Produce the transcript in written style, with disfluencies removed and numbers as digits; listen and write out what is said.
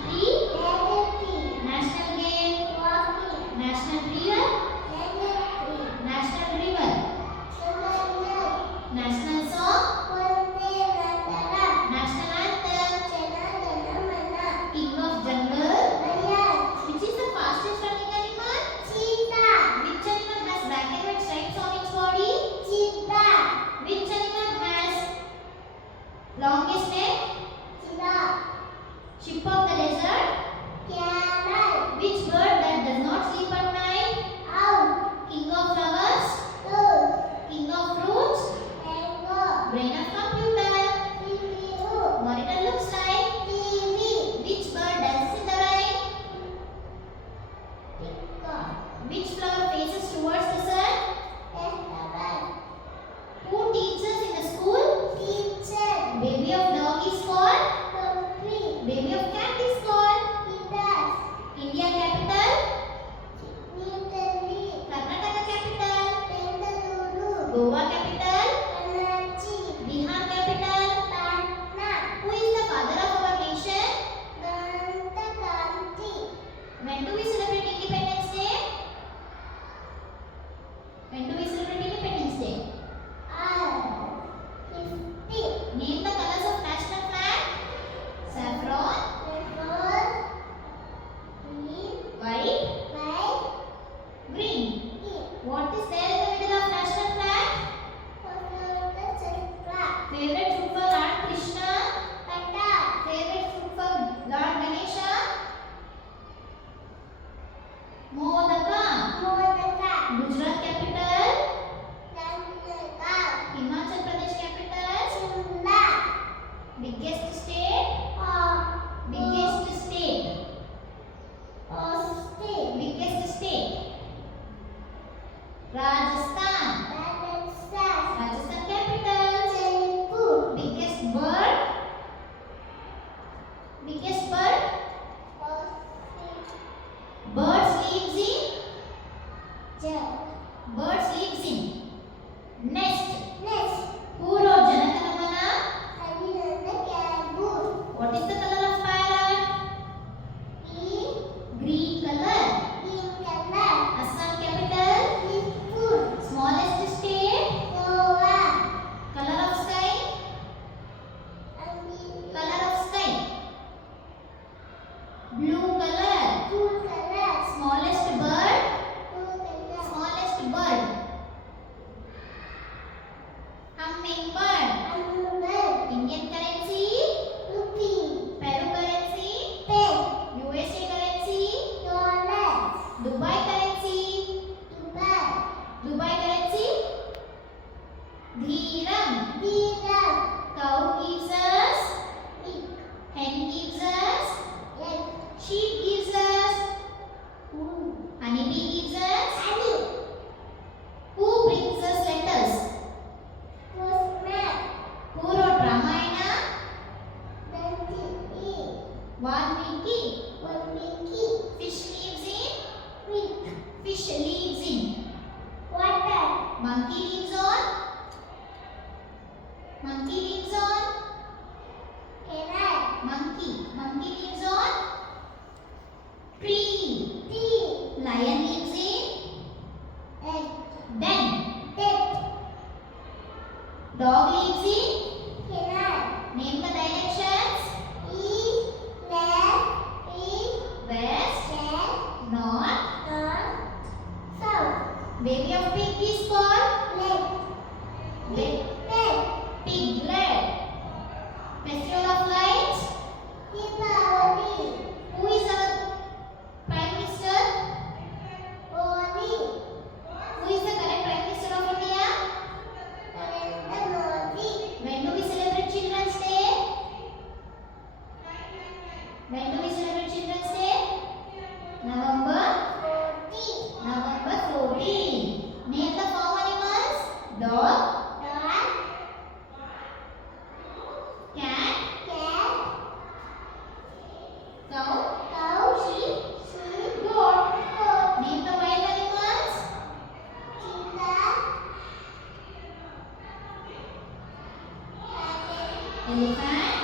tree, national game, national river, national river, national song, national anthem, king of jungle. Which is the fastest running animal? Which animal has black and white stripes on its body? Which animal has longest neck? Ship of the desert? Which bird that does not sleep at night? King of flowers? King of fruits? Brain of computer? Monitor looks like? Which bird dances in the rain? Which flower faces towards the sun? Who teaches in the school? Baby of dog is called? Baby of cat is called? India capital? Karnataka capital? Goa capital? Bihar capital? Who is the father of our nation? When do we celebrate Independence Day? When do we celebrate Independence Day? Name the colors of national flag. Saffron, white, green. What is there in the middle of national flag? Favorite food for Lord Krishna? Favorite food for Lord Ganesha? Modaka. Gujarat capital? Himachal Pradesh capital? Biggest state? Biggest state? Biggest state? Rajasthan. Rajasthan capital? Biggest bird? Biggest bird? Birds lives in nest. Who wrote Janaganamana? What is the color of parrot? Green color. Assam capital? Smallest state? Color of sky? Color of sky? Blue color. Smallest bird? Smallest bird? Hummingbird. Indian currency? Peru currency? USA currency? Dubai currency? Dubai currency? Dirham. Cow gives us? Hen gives us? Sheep gives us? Honeybee gives us? Who brings us letters? Who wrote Ramayana? Valmiki. Fish lives in? Monkey lives on? Monkey lives lives on? Tree. Lion lives in? Den. Dog lives in? Name the directions. West, north, baby of pig is called? Piglet. Festival of lights? Who is our Prime Minister? Who is the current Prime Minister of India? When do we celebrate Children's Day? When do we celebrate Children's Day? November 14. Name the farm animals. Dog, cat, cow, sheep, goat. Name the wild animals. Elephant,